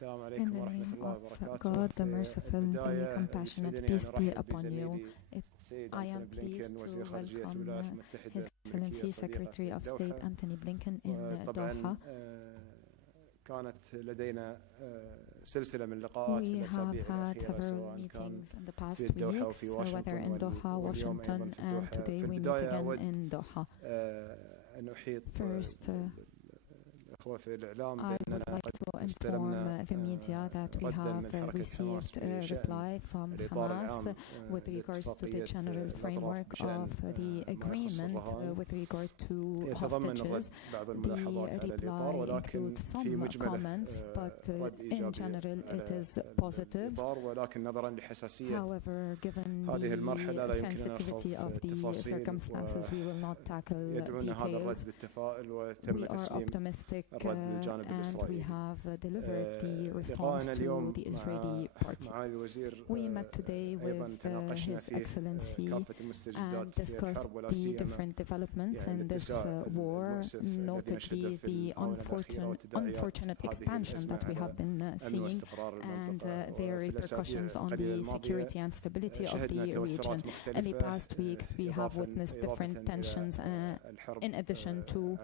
In the name of God, the merciful, the compassionate, peace be upon you. I am pleased to welcome His Excellency Secretary of State Antony Blinken in Doha. We have had several meetings in the past weeks, whether in Doha, Washington, and today we meet again in Doha. First, I would like to inform the media that we have received a reply from Hamas with regards to the general framework of the agreement with regard to hostages. The reply includes some comments, but in general it is positive. However, given the sensitivity of the circumstances, we will not tackle details. We are optimistic and we have delivered the response to the Israeli party. We met today with His Excellency and discussed the different developments in this war, notably the unfortunate expansion that we have been seeing and their repercussions on the security and stability of the region. In the past weeks, we have witnessed different tensions in addition to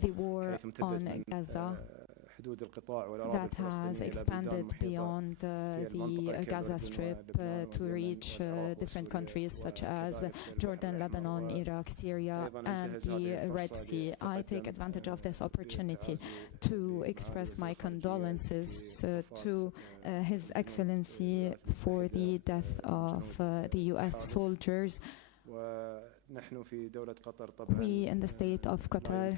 the war on Gaza that has expanded beyond the Gaza Strip to reach different countries such as Jordan, Lebanon, Iraq, Syria, and the Red Sea. I take advantage of this opportunity to express my condolences to His Excellency for the death of the U.S. soldiers. We in the state of Qatar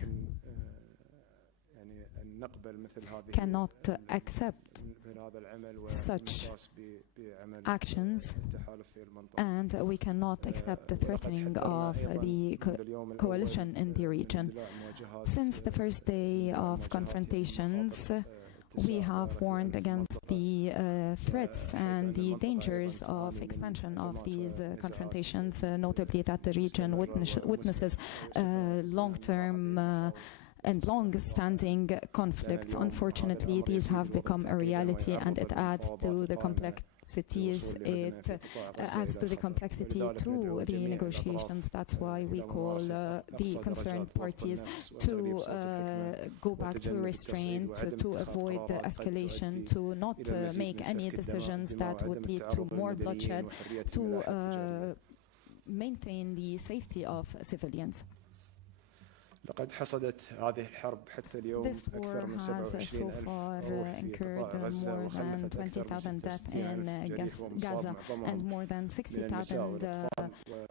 cannot accept such actions, and we cannot accept the threatening of the coalition in the region. Since the first day of confrontations, we have warned against the threats and the dangers of expansion of these confrontations, notably that the region witnesses long-term and long-standing conflicts. Unfortunately, these have become a reality, and it adds to the complexities. It adds to the complexity to the negotiations. That's why we call the concerned parties to go back to restraint, to avoid the escalation, to not make any decisions that would lead to more bloodshed, to maintain the safety of civilians. This war has so far incurred more than 20,000 deaths in Gaza and more than 60,000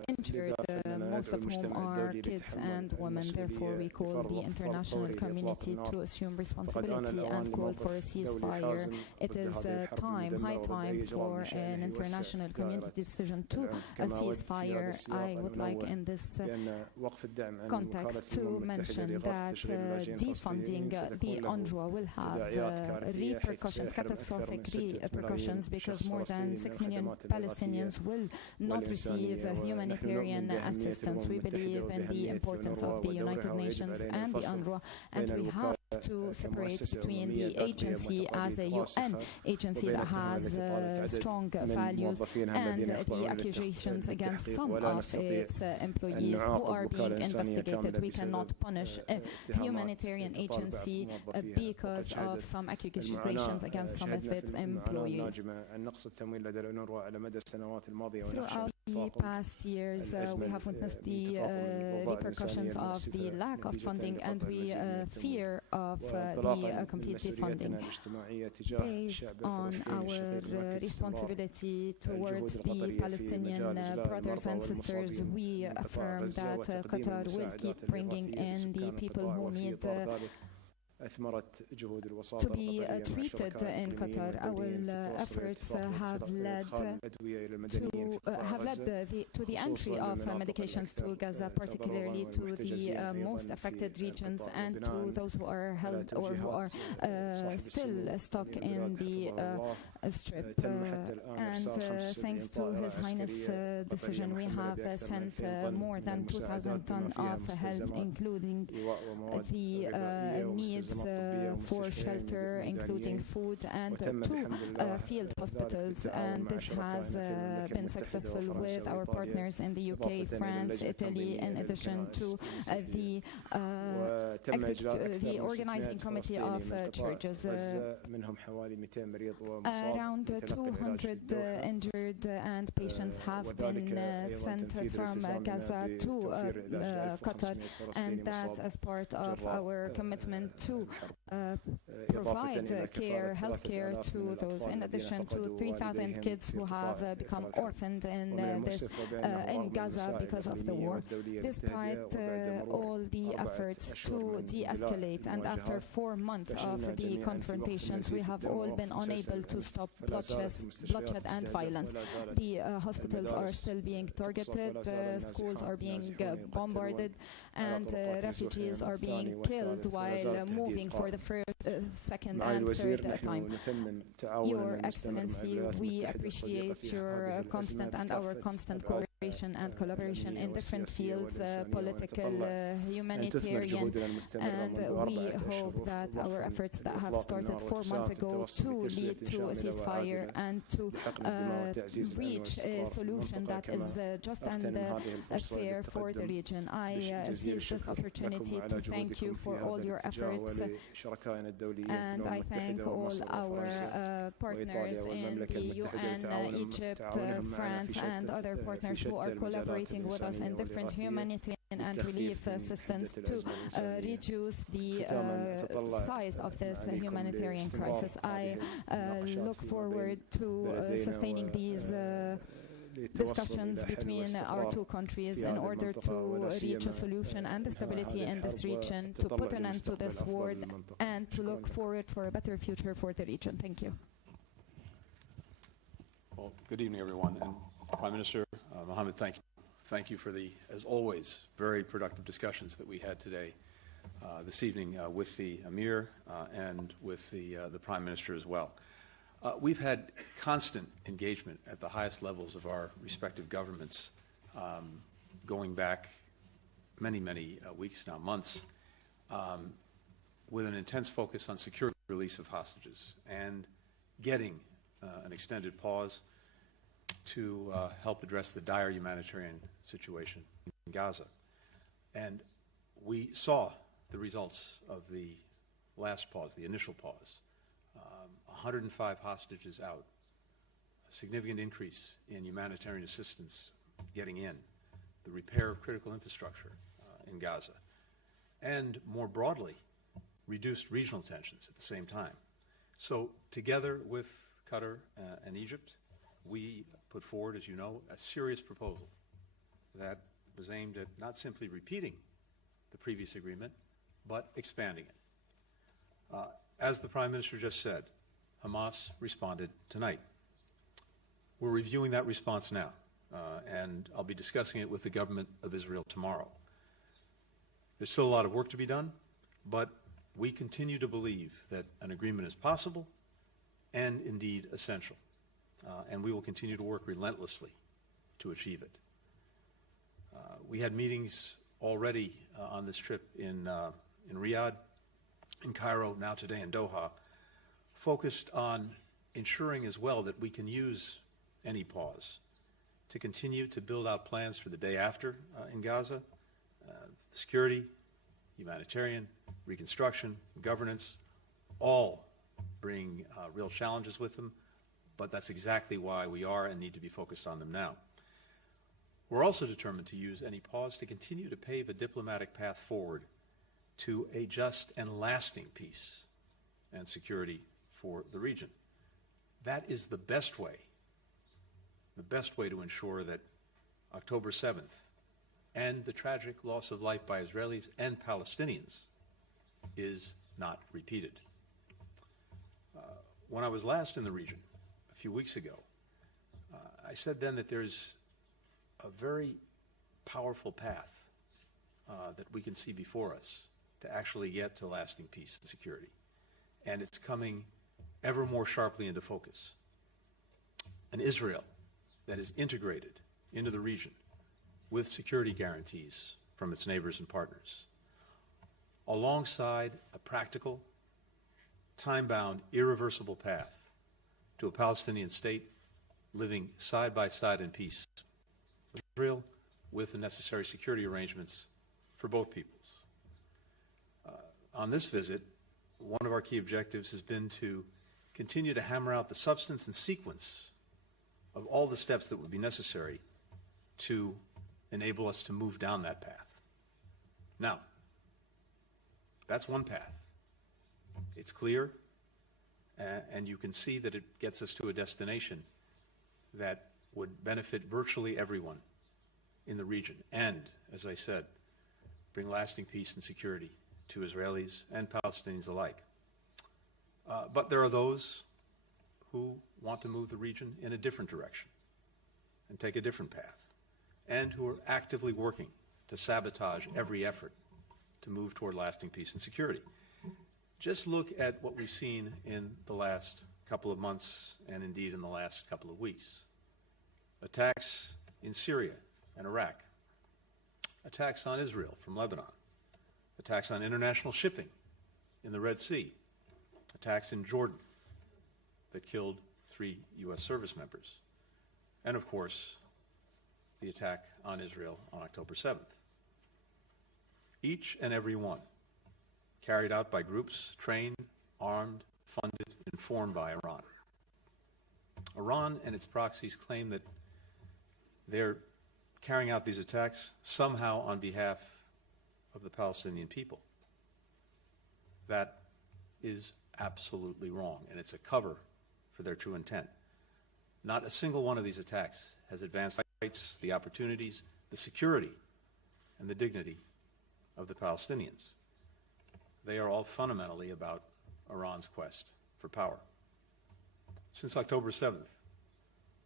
injured, most of whom are kids and women. Therefore, we call the international community to assume responsibility and call for a ceasefire. It is high time for an international community decision to a ceasefire. I would like in this context to mention that defunding the UNRWA will have repercussions, catastrophic repercussions, because more than 6 million Palestinians will not receive humanitarian assistance. We believe in the importance of the United Nations and the UNRWA, and we have to separate between the agency as a UN agency that has strong values and the accusations against some of its employees who are being investigated. We cannot punish a humanitarian agency because of some accusations against some of its employees. Throughout the past years, we have witnessed the repercussions of the lack of funding, and we fear of the complete defunding. Based on our responsibility towards the Palestinian brothers and sisters, we affirm that Qatar will keep bringing in the people who need to be treated in Qatar. Our efforts have led to the entry of medications to Gaza, particularly to the most affected regions and to those who are held or who are still stuck in the strip. And thanks to His Highness' decision, we have sent more than 2,000 tons of help, including the needs for shelter, including food, and 2 field hospitals. And this has been successful with our partners in the UK, France, Italy, in addition to the organizing committee of churches. Around 200 injured and patients have been sent from Gaza to Qatar, and that as part of our commitment to provide health care to those, in addition to 3,000 kids who have become orphaned in Gaza because of the war. Despite all the efforts to de-escalate, and after 4 months of the confrontations, we have all been unable to stop bloodshed and violence. The hospitals are still being targeted, schools are being bombarded, and refugees are being killed while moving for the first, second and third time. Your Excellency, we appreciate your constant and our constant cooperation and collaboration in different fields, political, humanitarian, and we hope that our efforts that have started 4 months ago to lead to a ceasefire and to reach a solution that is just and fair for the region. I seize this opportunity to thank you for all your efforts, and I thank all our partners in the UN, Egypt, France, and other partners who are collaborating with us in different humanitarian and relief assistance to reduce the size of this humanitarian crisis. I look forward to sustaining these discussions between our 2 countries in order to reach a solution and stability in this region, to put an end to this war, and to look forward for a better future for the region. Thank you. Well, good evening, everyone. And Prime Minister Mohammed, thank you for the, as always, very productive discussions that we had today, this evening, with the Emir and with the Prime Minister as well. We've had constant engagement at the highest levels of our respective governments, going back many weeks now, months, with an intense focus on secure release of hostages and getting an extended pause to help address the dire humanitarian situation in Gaza. And we saw the results of the last pause, the initial pause. 105 hostages out, a significant increase in humanitarian assistance getting in, the repair of critical infrastructure in Gaza, and more broadly, reduced regional tensions at the same time. So together with Qatar and Egypt, we put forward, as you know, a serious proposal that was aimed at not simply repeating the previous agreement, but expanding it. As the Prime Minister just said, Hamas responded tonight. We're reviewing that response now, and I'll be discussing it with the government of Israel tomorrow. There's still a lot of work to be done, but we continue to believe that an agreement is possible and indeed essential, and we will continue to work relentlessly to achieve it. We had meetings already on this trip in Riyadh, in Cairo, now today in Doha, focused on ensuring as well that we can use any pause to continue to build out plans for the day after in Gaza, security, humanitarian, reconstruction, governance, all bring real challenges with them, but that's exactly why we are and need to be focused on them now. We're also determined to use any pause to continue to pave a diplomatic path forward to a just and lasting peace and security for the region. That is the best way to ensure that October 7th and the tragic loss of life by Israelis and Palestinians is not repeated. When I was last in the region a few weeks ago, I said then that there's a very powerful path that we can see before us to actually get to lasting peace and security. And it's coming ever more sharply into focus. An Israel that is integrated into the region with security guarantees from its neighbors and partners. alongside a practical, time-bound, irreversible path to a Palestinian state living side by side in peace with Israel, with the necessary security arrangements for both peoples. On this visit, one of our key objectives has been to continue to hammer out the substance and sequence of all the steps that would be necessary to enable us to move down that path. Now, that's one path. It's clear, and you can see that it gets us to a destination that would benefit virtually everyone in the region and, as I said, bring lasting peace and security to Israelis and Palestinians alike. But there are those who want to move the region in a different direction and take a different path, and who are actively working to sabotage every effort to move toward lasting peace and security. Just look at what we've seen in the last couple of months and indeed in the last couple of weeks. Attacks in Syria and Iraq, attacks on Israel from Lebanon, attacks on international shipping in the Red Sea, attacks in Jordan that killed 3 U.S. service members, and of course, the attack on Israel on October 7th. Each and every one carried out by groups trained, armed, funded, informed by Iran. Iran and its proxies claim that they're carrying out these attacks somehow on behalf of the Palestinian people. That is absolutely wrong, and it's a cover for their true intent. Not a single one of these attacks has advanced the rights, the opportunities, the security, and the dignity of the Palestinians. They are all fundamentally about Iran's quest for power. Since October 7th,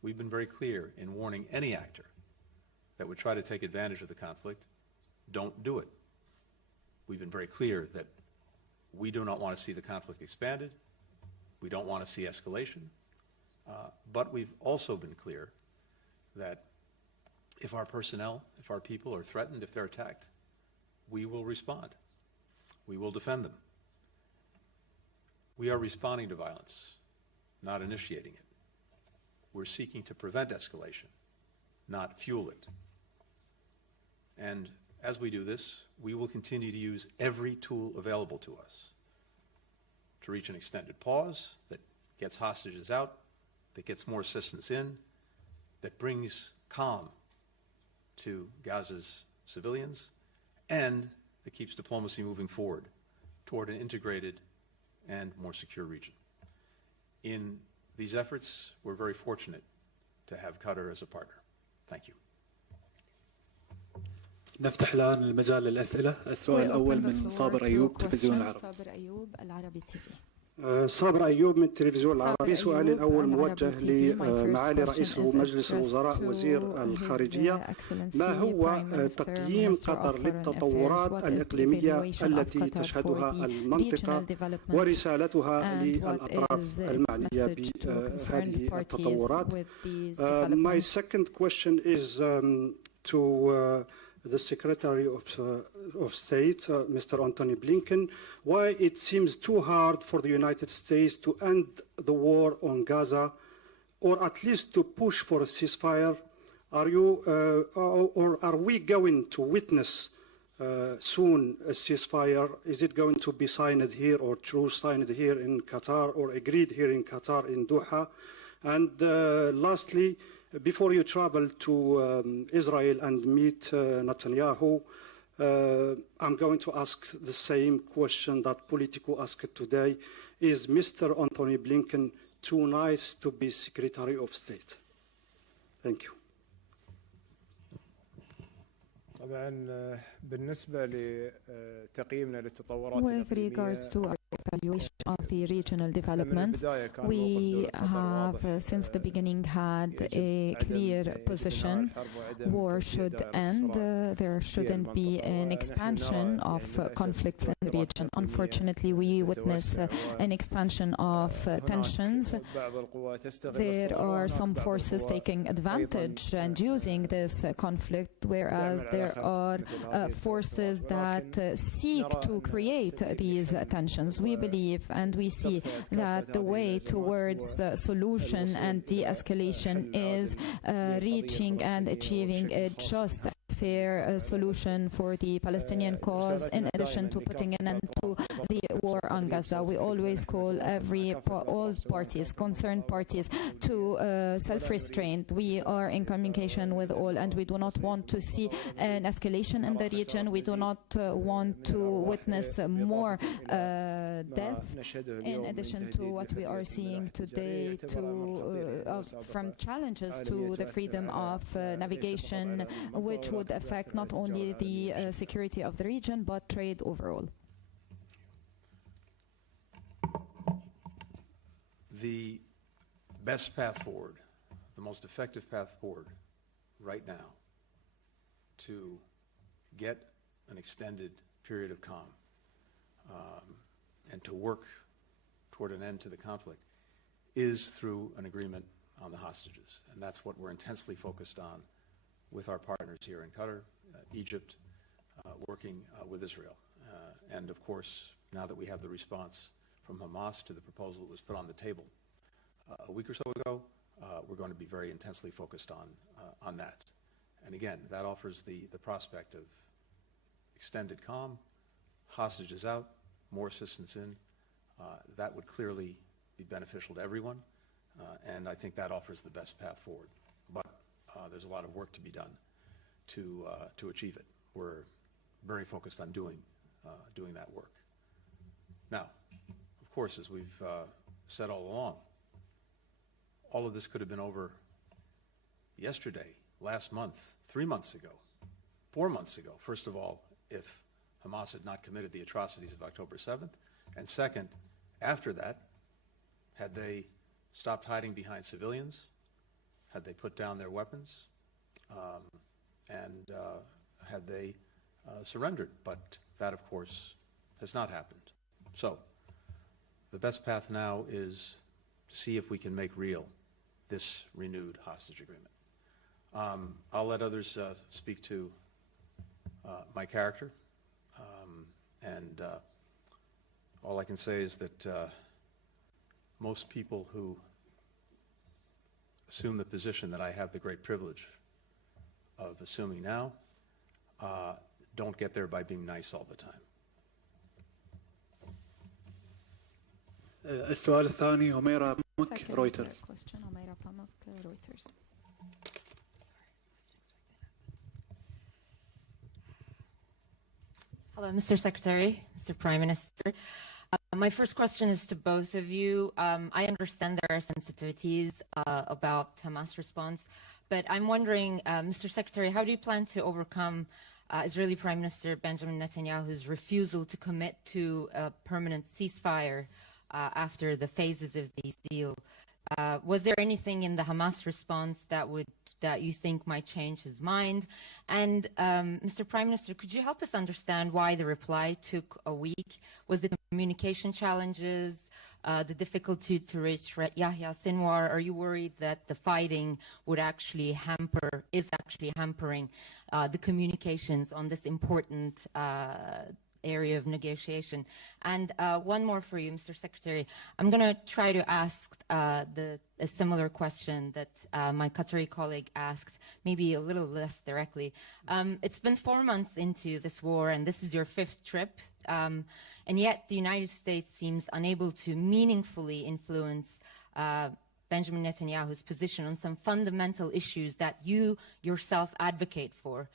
we've been very clear in warning any actor that would try to take advantage of the conflict, don't do it. We've been very clear that we do not want to see the conflict expanded. We don't want to see escalation. But we've also been clear that if our personnel, if our people are threatened, if they're attacked, we will respond. We will defend them. We are responding to violence, not initiating it. We're seeking to prevent escalation, not fuel it. And as we do this, we will continue to use every tool available to us to reach an extended pause that gets hostages out, that gets more assistance in, that brings calm to Gaza's civilians, and that keeps diplomacy moving forward toward an integrated and more secure region. In these efforts, we're very fortunate to have Qatar as a partner. Thank you. نفتح الآن المجال للأسئلة. السؤال الأول من صابر أيوب تلفزيون العرب. صابر أيوب العربي تي في. صابر أيوب من التلفزيون العربي. سؤالي الأول موجه لمعالي رئيس مجلس الوزراء وزير الخارجية. ما هو تقييم قطر للتطورات الإقليمية التي تشهدها المنطقة ورسالتها للأطراف المعنية بهذه التطورات؟ My second question is to the Secretary of State, Mr. Antony Blinken, why it seems too hard for the United States to end the war on Gaza, or at least to push for a ceasefire. Or are we going to witness soon a ceasefire? Is it going to be signed here or signed here in Qatar or agreed here in Qatar in Doha? And lastly, before you travel to Israel and meet Netanyahu, I'm going to ask the same question that Politico asked today. Is Mr. Antony Blinken too nice to be Secretary of State? Thank you. طبعا بالنسبة لتقييمنا للتطورات الإقليمية evaluation of the regional development. We have since the beginning had a clear position. War should end. There shouldn't be an expansion of conflicts in the region. Unfortunately, we witness an expansion of tensions. There are some forces taking advantage and using this conflict, whereas there are forces that seek to create these tensions. We believe and we see that the way towards solution and de-escalation is reaching and achieving a just, fair solution for the Palestinian cause, in addition to putting an end to the war on Gaza. We always call all parties, concerned parties, to self-restraint. We are in communication with all, and we do not want to see an escalation in the region. We do not want to witness more death, in addition to what we are seeing today from challenges to the freedom of navigation, which would affect not only the security of the region, but trade overall. The best path forward, the most effective path forward right now to get an extended period of calm and to work toward an end to the conflict is through an agreement on the hostages. And that's what we're intensely focused on with our partners here in Qatar, Egypt, working with Israel. And of course, now that we have the response from Hamas to the proposal that was put on the table a week or so ago, we're going to be very intensely focused on that. And again, that offers the prospect of extended calm, hostages out, more assistance in. That would clearly be beneficial to everyone, and I think that offers the best path forward. But there's a lot of work to be done to achieve it. We're very focused on doing that work. Now, of course, as we've said all along, all of this could have been over yesterday, last month, 3 months ago, 4 months ago. First of all, if Hamas had not committed the atrocities of October 7th, and second, after that, had they stopped hiding behind civilians, had they put down their weapons, and had they surrendered. But that, of course, has not happened. So the best path now is to see if we can make real this renewed hostage agreement. I'll let others speak to my character, and all I can say is that most people who assume the position that I have the great privilege of assuming now don't get there by being nice all the time. السؤال الثاني هميرة بامك رويترز. Hello, Mr. Secretary, Mr. Prime Minister. My first question is to both of you. I understand there are sensitivities about Hamas response, but I'm wondering, Mr. Secretary, how do you plan to overcome Israeli Prime Minister Benjamin Netanyahu's refusal to commit to a permanent ceasefire after the phases of the deal? Was there anything in the Hamas response that you think might change his mind? And Mr. Prime Minister, could you help us understand why the reply took a week? Was it communication challenges, the difficulty to reach Yahya Sinwar? Are you worried that the fighting is actually hampering the communications on this important area of negotiation? And one more for you, Mr. Secretary. I'm going to try to ask a similar question that my Qatari colleague asked, maybe a little less directly. It's been 4 months into this war, and this is your 5th trip, and yet the United States seems unable to meaningfully influence Benjamin Netanyahu's position on some fundamental issues that you yourself advocate for: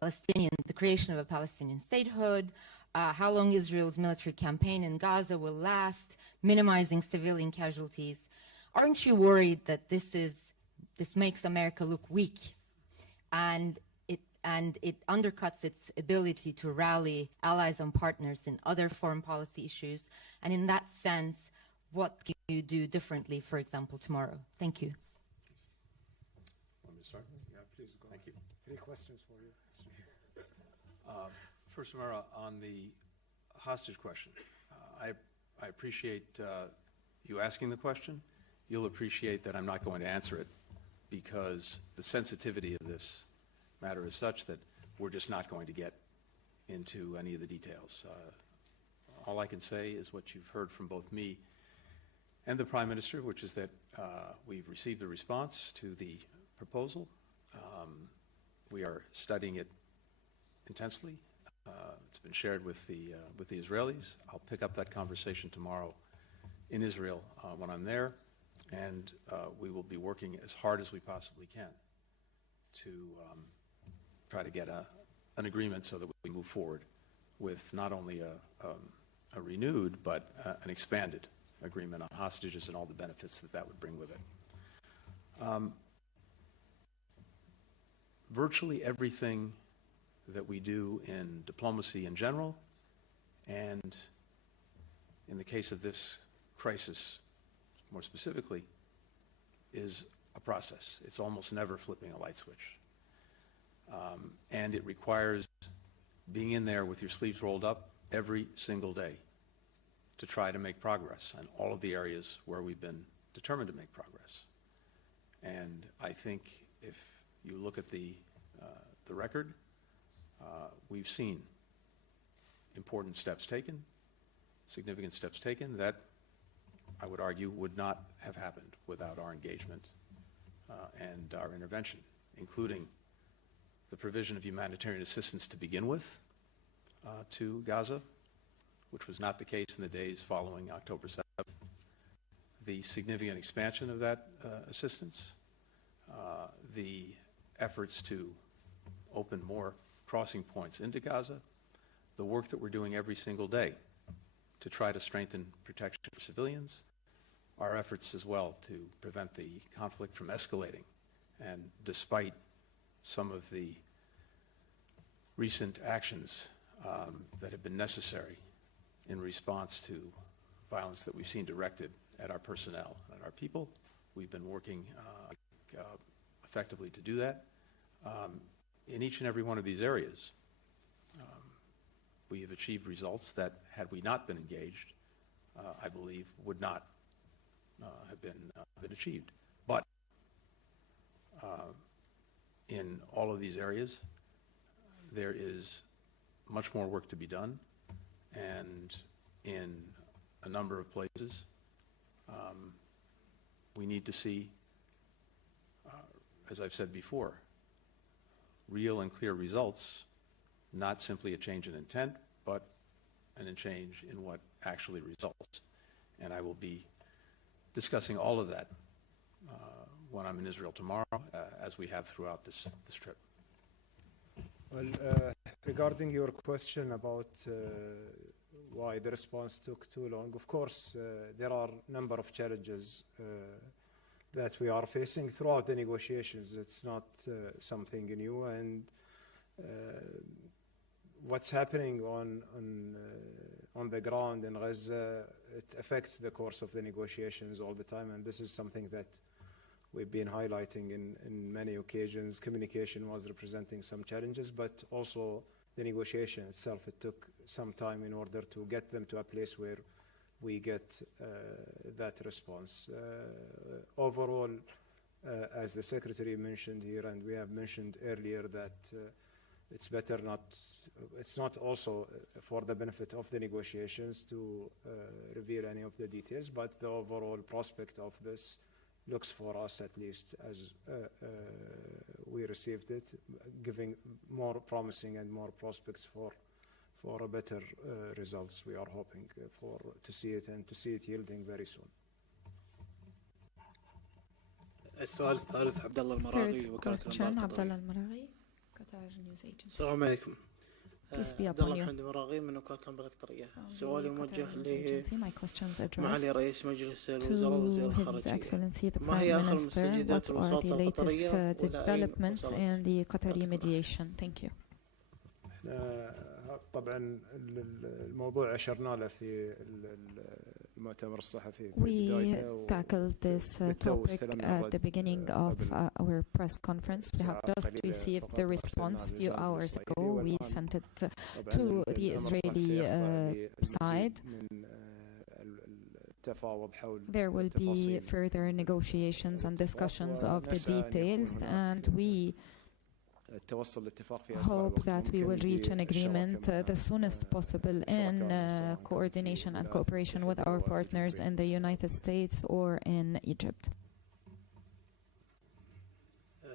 the creation of a Palestinian statehood, how long Israel's military campaign in Gaza will last, minimizing civilian casualties. Aren't you worried that this makes America look weak, and and it undercuts its ability to rally allies and partners in other foreign policy issues. And in that sense, what can you do differently, for example, tomorrow? Thank you. Want me to start? Yeah, please go. Thank you. 3 questions for you. First, Samara, on the hostage question, I appreciate you asking the question. You'll appreciate that I'm not going to answer it because the sensitivity of this matter is such that we're just not going to get into any of the details. All I can say is what you've heard from both me and the Prime Minister, which is that we've received the response to the proposal. We are studying it intensely. It's been shared with the Israelis. I'll pick up that conversation tomorrow in Israel when I'm there, and we will be working as hard as we possibly can to try to get an agreement so that we move forward with not only a renewed but an expanded agreement on hostages and all the benefits that would bring with it. Virtually everything that we do in diplomacy in general, and in the case of this crisis more specifically, is a process. It's almost never flipping a light switch. And it requires being in there with your sleeves rolled up every single day to try to make progress on all of the areas where we've been determined to make progress. And I think if you look at the record, we've seen important steps taken, significant steps taken that I would argue would not have happened without our engagement and our intervention, including the provision of humanitarian assistance to begin with to Gaza, which was not the case in the days following October 7th, the significant expansion of that assistance, the efforts to open more crossing points into Gaza, the work that we're doing every single day to try to strengthen protection for civilians, our efforts as well to prevent the conflict from escalating. And despite some of the recent actions that have been necessary in response to violence that we've seen directed at our personnel and our people, we've been working effectively to do that. In each and every one of these areas, we have achieved results that, had we not been engaged, I believe would not have been achieved. But in all of these areas, there is much more work to be done, and in a number of places, we need to see, as I've said before, real and clear results, not simply a change in intent, but a change in what actually results. And I will be discussing all of that when I'm in Israel tomorrow, as we have throughout this trip. Well, regarding your question about why the response took too long, of course, there are a number of challenges that we are facing throughout the negotiations. It's not something new, and what's happening on the ground in Gaza, it affects the course of the negotiations all the time, and this is something that we've been highlighting in many occasions. Communication was representing some challenges, but also the negotiation itself, it took some time in order to get them to a place where we get that response. Overall, as the Secretary mentioned here, and we have mentioned earlier, that it's better not, it's not also for the benefit of the negotiations to reveal any of the details, but the overall prospect of this looks for us, at least as we received it, giving more promising and more prospects for a better results. We are hoping to see it, and to see it yielding very soon. السؤال الثالث عبد الله المراغي وكالة الأنباء القطرية. Qatar News Agency. السلام عليكم. Peace be upon you. سؤالي موجه لمعالي رئيس مجلس الوزراء وزير الخارجية. ما هي آخر المستجدات والوساطة القطرية developments in the Qatari mediation? Thank you. طبعا الموضوع أشرنا له في المؤتمر الصحفي. We tackled this topic at the beginning of our press conference. We have just received the response a few hours ago. We sent it to the Israeli side. There will be further negotiations and discussions of the details, and we hope that we will reach an agreement the soonest possible in coordination and cooperation with our partners in the United States or in Egypt.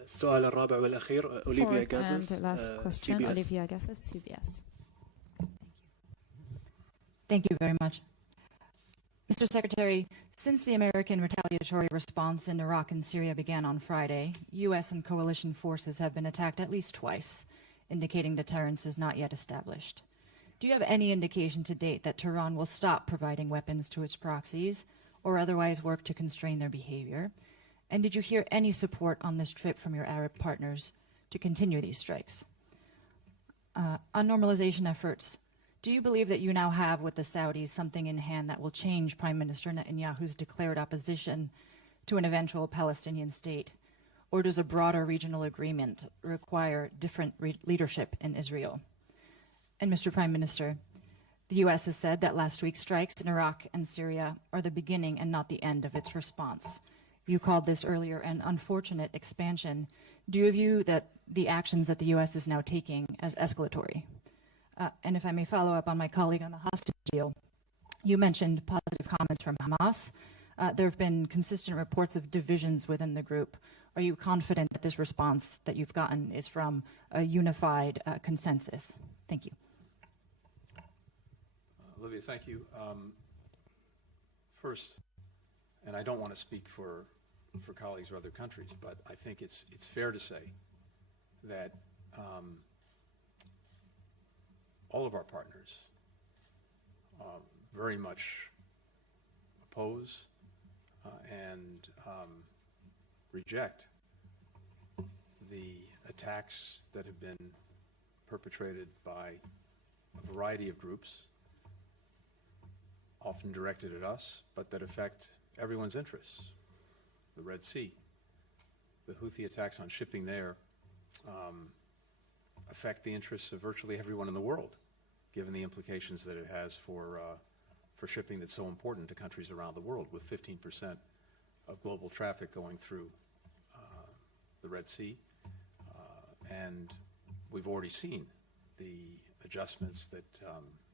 السؤال الرابع والأخير أوليفيا Fourth and last question, Olivia Gassas, CBS. Thank you very much. Mr. Secretary, since the American retaliatory response in Iraq and Syria began on Friday, U.S. and coalition forces have been attacked at least twice, indicating deterrence is not yet established. Do you have any indication to date that Tehran will stop providing weapons to its proxies or otherwise work to constrain their behavior? And did you hear any support on this trip from your Arab partners to continue these strikes? On normalization efforts, do you believe that you now have with the Saudis something in hand that will change Prime Minister Netanyahu's declared opposition to an eventual Palestinian state? Or does a broader regional agreement require different leadership in Israel? And Mr. Prime Minister, the U.S. has said that last week's strikes in Iraq and Syria are the beginning and not the end of its response. You called this earlier an unfortunate expansion. Do you view that the actions that the U.S. is now taking as escalatory? And if I may follow up on my colleague on the hostage deal, you mentioned positive comments from Hamas. There have been consistent reports of divisions within the group. Are you confident that this response that you've gotten is from a unified consensus? Thank you. Olivia, thank you. First, and I don't want to speak for colleagues or other countries, but I think it's fair to say that all of our partners very much oppose and reject the attacks that have been perpetrated by a variety of groups, often directed at us, but that affect everyone's interests. The Red Sea, the Houthi attacks on shipping there affect the interests of virtually everyone in the world, given the implications that it has for shipping that's so important to countries around the world, with 15% of global traffic going through the Red Sea. And we've already seen the adjustments that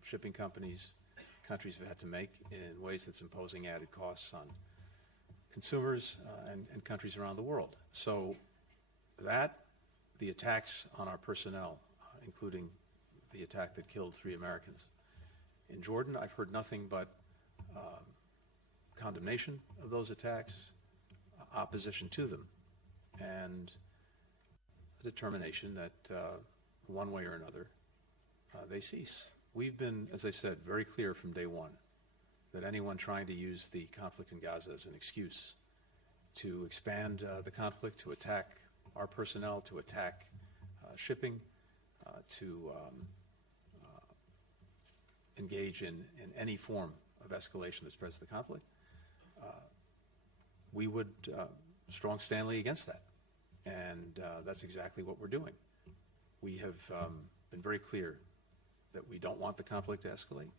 shipping countries have had to make in ways that's imposing added costs on consumers and countries around the world. So that, the attacks on our personnel, including the attack that killed 3 Americans in Jordan, I've heard nothing but condemnation of those attacks, opposition to them, and a determination that one way or another they cease. We've been, as I said, very clear from day one that anyone trying to use the conflict in Gaza as an excuse to expand the conflict, to attack our personnel, to attack shipping, to engage in any form of escalation that spreads the conflict, we would strong Stanley against that. And that's exactly what we're doing. We have been very clear that we don't want the conflict to escalate.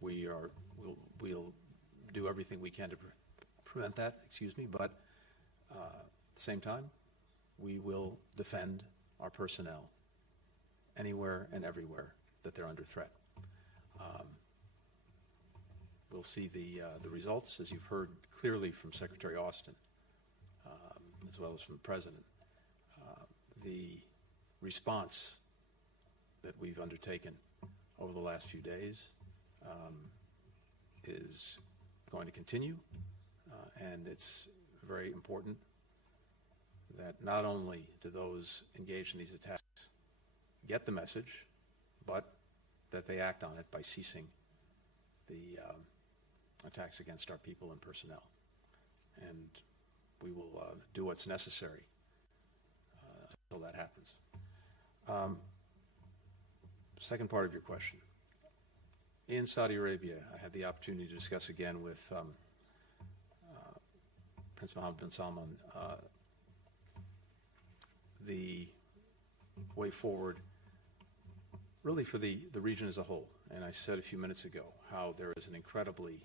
We'll do everything we can to prevent that, but at the same time, we will defend our personnel anywhere and everywhere that they're under threat. We'll see the results, as you've heard clearly from Secretary Austin, as well as from the President. The response that we've undertaken over the last few days is going to continue, and it's very important that not only do those engaged in these attacks get the message, but that they act on it by ceasing the attacks against our people and personnel. And we will do what's necessary until that happens. Second part of your question. In Saudi Arabia, I had the opportunity to discuss again with Prince Mohammed bin Salman the way forward really for the region as a whole. And I said a few minutes ago how there is an incredibly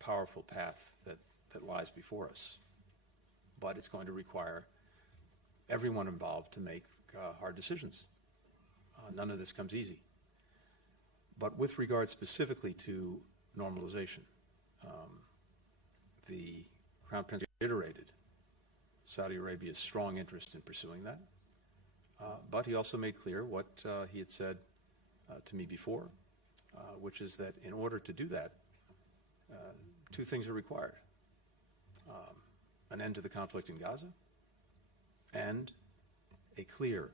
powerful path that lies before us. But it's going to require everyone involved to make hard decisions. None of this comes easy. But with regard specifically to normalization, the Crown Prince reiterated Saudi Arabia's strong interest in pursuing that. But he also made clear what he had said to me before, which is that in order to do that, two things are required. An end to the conflict in Gaza and a clear,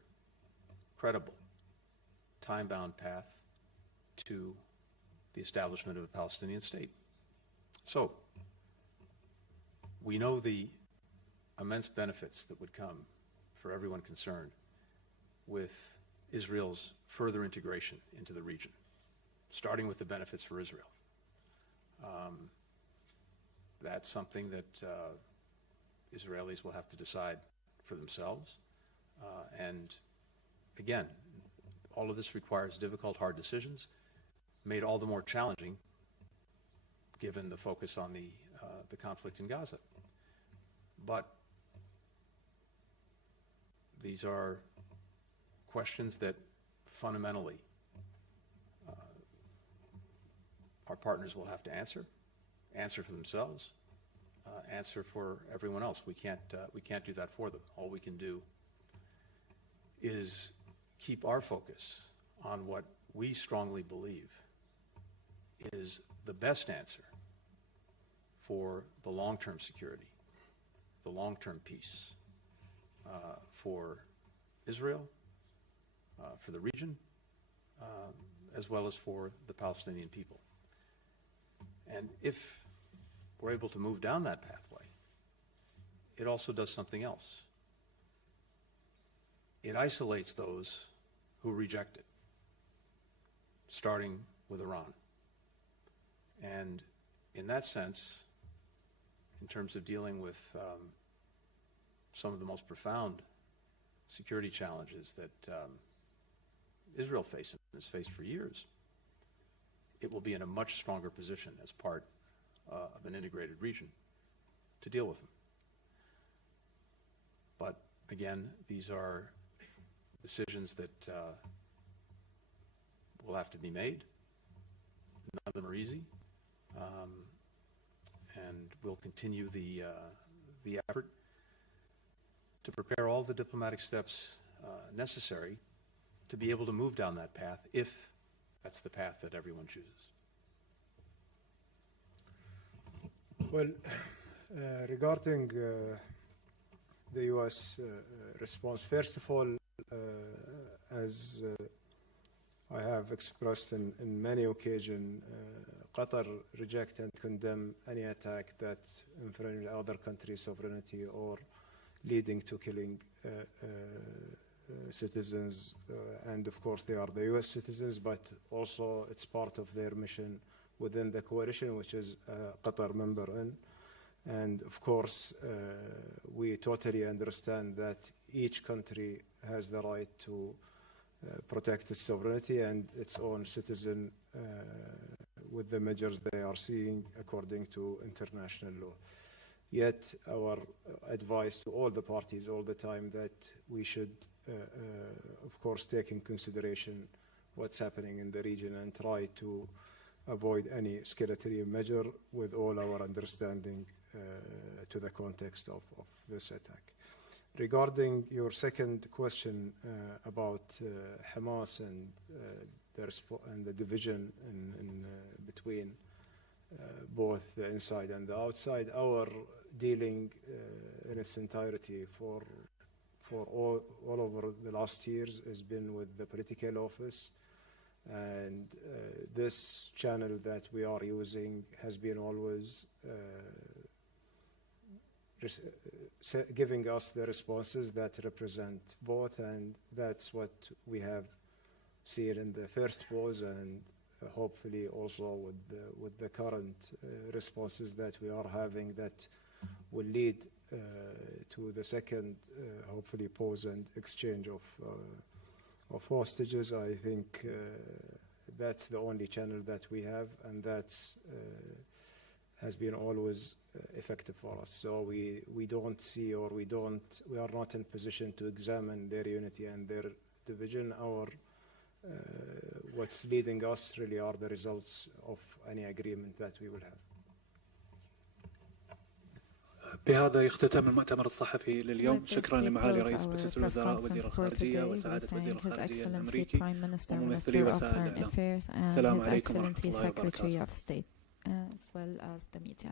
credible, time-bound path to the establishment of a Palestinian state. So, we know the immense benefits that would come for everyone concerned with Israel's further integration into the region, starting with the benefits for Israel. That's something that Israelis will have to decide for themselves. And again, all of this requires difficult, hard decisions, made all the more challenging given the focus on the conflict in Gaza. But these are questions that fundamentally our partners will have to answer for themselves, answer for everyone else. We can't do that for them. All we can do is keep our focus on what we strongly believe is the best answer for the long-term security, the long-term peace for Israel, for the region, as well as for the Palestinian people. And if we're able to move down that pathway, it also does something else. It isolates those who reject it, starting with Iran. And in that sense, in terms of dealing with some of the most profound security challenges that Israel faces and has faced for years, it will be in a much stronger position as part of an integrated region to deal with them. But again, these are decisions that will have to be made. None of them are easy, and we'll continue the effort to prepare all the diplomatic steps necessary to be able to move down that path if that's the path that everyone chooses. Well, regarding the U.S. response, first of all, as I have expressed in many occasions, Qatar reject and condemn any attack that infringe other countries' sovereignty or leading to killing citizens, and of course they are the U.S. citizens, but also it's part of their mission within the coalition, which is Qatar member in. And of course, we totally understand that each country has the right to protect its sovereignty and its own citizen with the measures they are seeing according to international law. Yet our advice to all the parties all the time that we should, of course, take in consideration what's happening in the region and try to avoid any escalatory measure with all our understanding to the context of this attack. Regarding your second question about Hamas and the division in between both the inside and the outside, our dealing in its entirety for for all over the last years has been with the political office, and this channel that we are using has been always giving us the responses that represent both, and that's what we have seen in the first pause, and hopefully also with the current responses that we are having that will lead to the second hopefully pause and exchange of hostages. I think that's the only channel that we have, and that's has been always effective for us. So we don't see, or we are not in position to examine their unity and their division. What's leading us really are the results of any agreement that we will have. بهذا يختتم المؤتمر الصحفي لليوم. شكرا لمعالي رئيس مجلس الوزراء وزير الخارجية وسعادة وزير الخارجية الأمريكي وممثلي وسائل الإعلام. السلام عليكم ورحمة الله وبركاته.